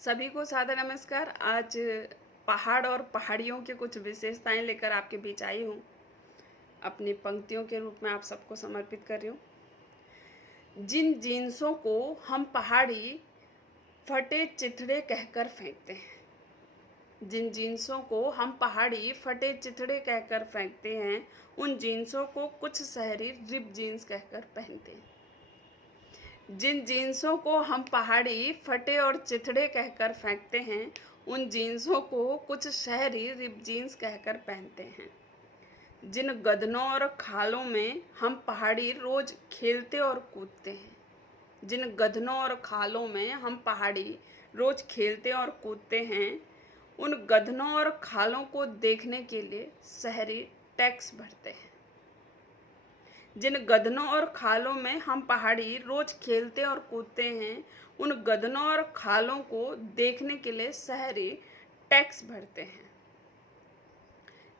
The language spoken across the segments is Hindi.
सभी को सादर नमस्कार। आज पहाड़ और पहाड़ियों के कुछ विशेषताएं लेकर आपके बीच आई हूँ। अपनी पंक्तियों के रूप में आप सबको समर्पित कर रही हूँ। जिन जींसों को हम पहाड़ी फटे चिथड़े कहकर फेंकते हैं, जिन जींसों को हम पहाड़ी फटे चिथड़े कहकर फेंकते हैं, उन जींसों को कुछ शहरी रिप जीन्स कहकर पहनते हैं। जिन जीन्सों को हम पहाड़ी फटे और चिथड़े कहकर फेंकते हैं, उन जीन्सों को कुछ शहरी रिप जीन्स कहकर पहनते हैं। जिन गधनों और खालों में हम पहाड़ी रोज खेलते और कूदते हैं, जिन गधनों और खालों में हम पहाड़ी रोज खेलते और कूदते हैं, उन गधनों और खालों को देखने के लिए शहरी टैक्स भरते हैं। जिन गधनों और खालों में हम पहाड़ी रोज खेलते और कूदते हैं, उन गधनों और खालों को देखने के लिए शहरी टैक्स भरते हैं।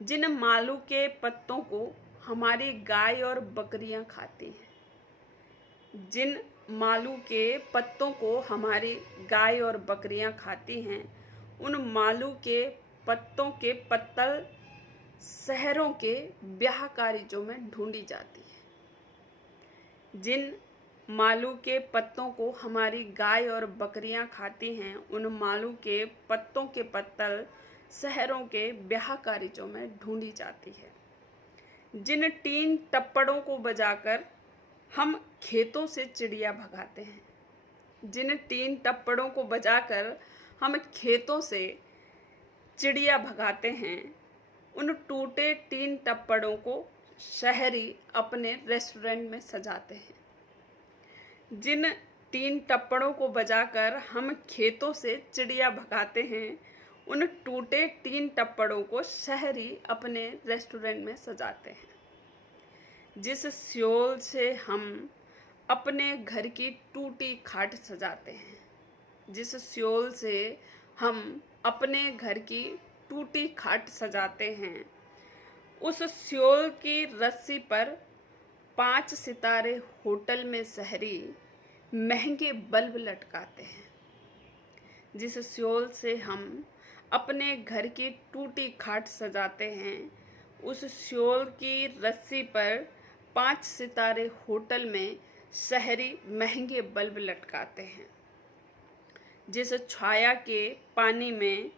जिन मालू के पत्तों को हमारी गाय और बकरियां खाती हैं, जिन मालू के पत्तों को हमारी गाय और बकरियां खाती हैं, उन मालू के पत्तों के पत्तल शहरों के ब्याह कारिजों में ढूंढी जाती है। जिन मालू के पत्तों को हमारी गाय और बकरियां खाती हैं, उन मालू के पत्तों के पत्तल शहरों के ब्याह कारिजों में ढूंढी जाती है। जिन टीन टप्पड़ों को बजाकर हम खेतों से चिड़िया भगाते हैं, जिन टीन टप्पड़ों को बजाकर हम खेतों से चिड़िया भगाते हैं, उन टूटे टीन टप्पड़ों को शहरी अपने रेस्टोरेंट में सजाते हैं। जिन टीन टप्पड़ों को बजाकर हम खेतों से चिड़िया भगाते हैं, उन टूटे टीन टप्पड़ों को शहरी अपने रेस्टोरेंट में सजाते हैं। जिस स्योल से हम अपने घर की टूटी खाट सजाते हैं, जिस स्योल से हम अपने घर की टूटी खाट सजाते हैं, उस स्योल की रस्सी पर 5 सितारे होटल में शहरी महंगे बल्ब लटकाते हैं। जिस स्योल से हम अपने घर की टूटी खाट सजाते हैं, उस स्योल की रस्सी पर 5 सितारे होटल में शहरी महंगे बल्ब लटकाते हैं। जिस छाया के पानी में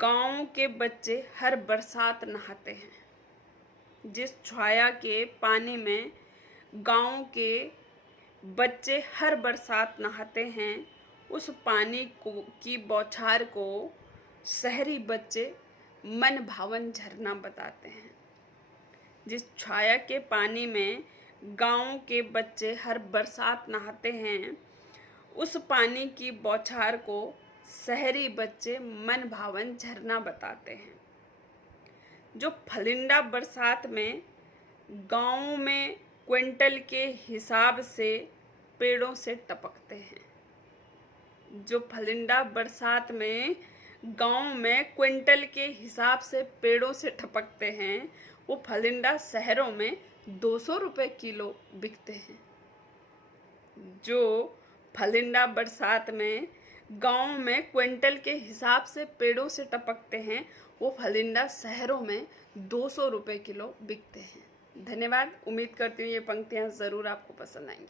गाँव के बच्चे हर बरसात नहाते हैं, जिस छाया के पानी में गाँव के बच्चे हर बरसात नहाते हैं, उस पानी की बौछार को शहरी बच्चे मन भावन झरना बताते हैं। जिस छाया के पानी में गाँव के बच्चे हर बरसात नहाते हैं, उस पानी की बौछार को शहरी बच्चे मन भावन झरना बताते हैं। जो फलिंडा बरसात में गाँव में क्विंटल के हिसाब से पेड़ों से टपकते हैं, जो फलिंडा बरसात में गाँव में क्विंटल के हिसाब से पेड़ों से टपकते हैं, वो फलिंडा शहरों में 200 रुपये किलो बिकते हैं। जो फलिंडा बरसात में गाँव में क्विंटल के हिसाब से पेड़ों से टपकते हैं, वो फलिंडा शहरों में 200 रुपये किलो बिकते हैं। धन्यवाद। उम्मीद करती हूँ ये पंक्तियाँ ज़रूर आपको पसंद आएंगी।